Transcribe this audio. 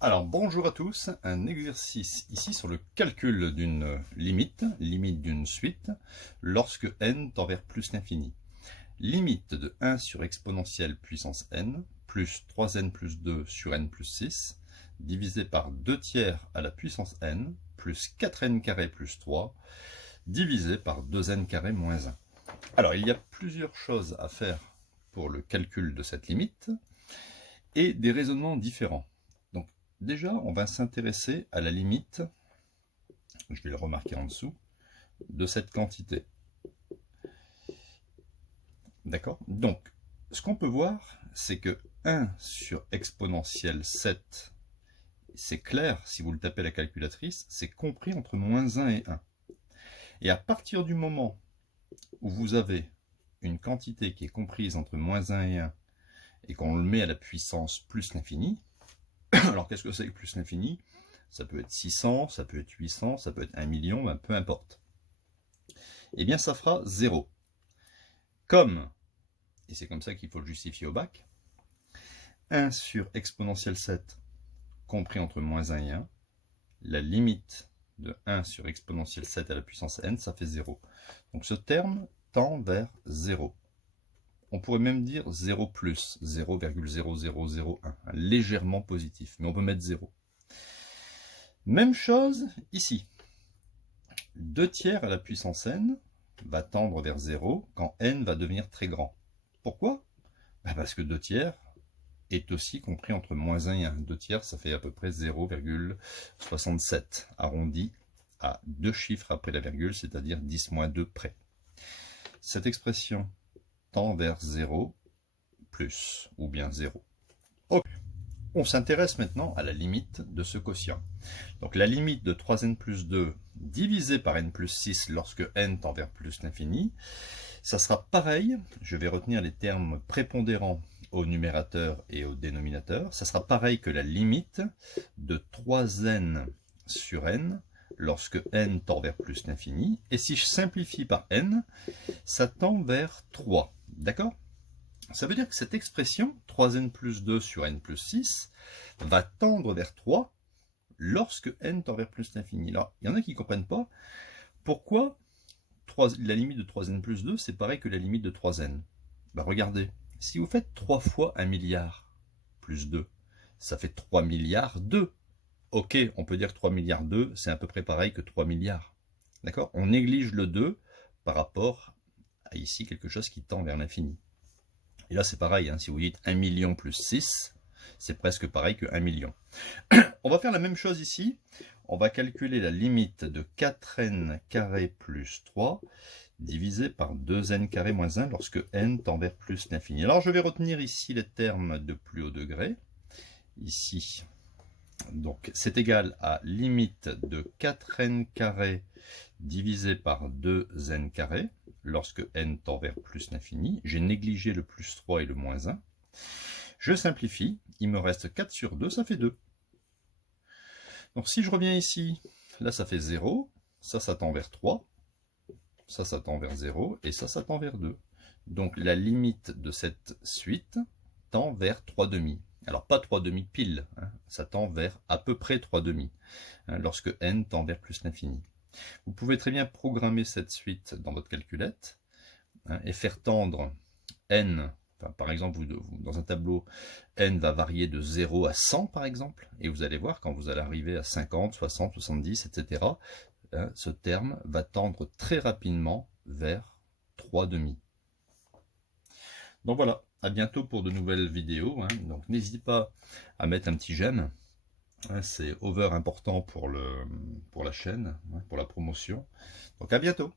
Alors bonjour à tous, un exercice ici sur le calcul d'une limite d'une suite, lorsque n tend vers plus l'infini. Limite de 1 sur exponentielle puissance n, plus 3n plus 2 sur n plus 6, divisé par 2 tiers à la puissance n, plus 4n carré plus 3, divisé par 2n carré moins 1. Alors il y a plusieurs choses à faire pour le calcul de cette limite, et des raisonnements différents. Déjà, on va s'intéresser à la limite, je vais le remarquer en dessous, de cette quantité. D'accord? Donc, ce qu'on peut voir, c'est que 1 sur exponentielle 7, c'est clair, si vous le tapez à la calculatrice, c'est compris entre moins 1 et 1. Et à partir du moment où vous avez une quantité qui est comprise entre moins 1 et 1, et qu'on le met à la puissance plus l'infini, alors qu'est-ce que c'est que plus l'infini? Ça peut être 600, ça peut être 800, ça peut être 1 million, ben, peu importe. Eh bien ça fera 0. Comme, et c'est comme ça qu'il faut le justifier au bac, 1 sur exponentielle 7 compris entre moins 1 et 1, la limite de 1 sur exponentielle 7 à la puissance n, ça fait 0. Donc ce terme tend vers 0. On pourrait même dire 0 plus, 0,0001, légèrement positif, mais on peut mettre 0. Même chose ici. 2 tiers à la puissance n va tendre vers 0 quand n va devenir très grand. Pourquoi? Parce que 2 tiers est aussi compris entre moins 1 et 1. 2 tiers, ça fait à peu près 0,67, arrondi à 2 chiffres après la virgule, c'est-à-dire 10 moins 2 près. Cette expression tend vers 0 plus, ou bien 0. Okay. On s'intéresse maintenant à la limite de ce quotient. Donc la limite de 3n plus 2 divisé par n plus 6 lorsque n tend vers plus l'infini, ça sera pareil, je vais retenir les termes prépondérants au numérateur et au dénominateur, ça sera pareil que la limite de 3n sur n lorsque n tend vers plus l'infini, et si je simplifie par n, ça tend vers 3. D'accord? Ça veut dire que cette expression, 3n plus 2 sur n plus 6, va tendre vers 3 lorsque n tend vers plus l'infini. Alors, il y en a qui ne comprennent pas pourquoi la limite de 3n plus 2, c'est pareil que la limite de 3n. Regardez, si vous faites 3 fois 1 milliard plus 2, ça fait 3 milliards 2. Ok, on peut dire que 3 milliards 2, c'est à peu près pareil que 3 milliards. D'accord? On néglige le 2 par rapport à ici quelque chose qui tend vers l'infini. Et là, c'est pareil, hein, si vous dites 1 million plus 6, c'est presque pareil que 1 million. On va faire la même chose ici. On va calculer la limite de 4n carré plus 3 divisé par 2n carré moins 1 lorsque n tend vers plus l'infini. Alors, je vais retenir ici les termes de plus haut degré. Ici, donc, c'est égal à limite de 4n carré divisé par 2n carré lorsque n tend vers plus l'infini. J'ai négligé le plus 3 et le moins 1. Je simplifie, il me reste 4 sur 2, ça fait 2. Donc si je reviens ici, là ça fait 0, ça tend vers 3, ça tend vers 0, et ça tend vers 2. Donc la limite de cette suite tend vers 3 demi. Alors pas 3 demi pile, hein, ça tend vers à peu près 3 demi, hein, lorsque n tend vers plus l'infini. Vous pouvez très bien programmer cette suite dans votre calculette, hein, et faire tendre n, enfin, par exemple dans un tableau, n va varier de 0 à 100 par exemple, et vous allez voir quand vous allez arriver à 50, 60, 70, etc., hein, ce terme va tendre très rapidement vers 3 demi. Donc voilà, à bientôt pour de nouvelles vidéos, hein. Donc n'hésitez pas à mettre un petit j'aime, hein, c'est over important pour la chaîne, hein, pour la promotion. Donc à bientôt.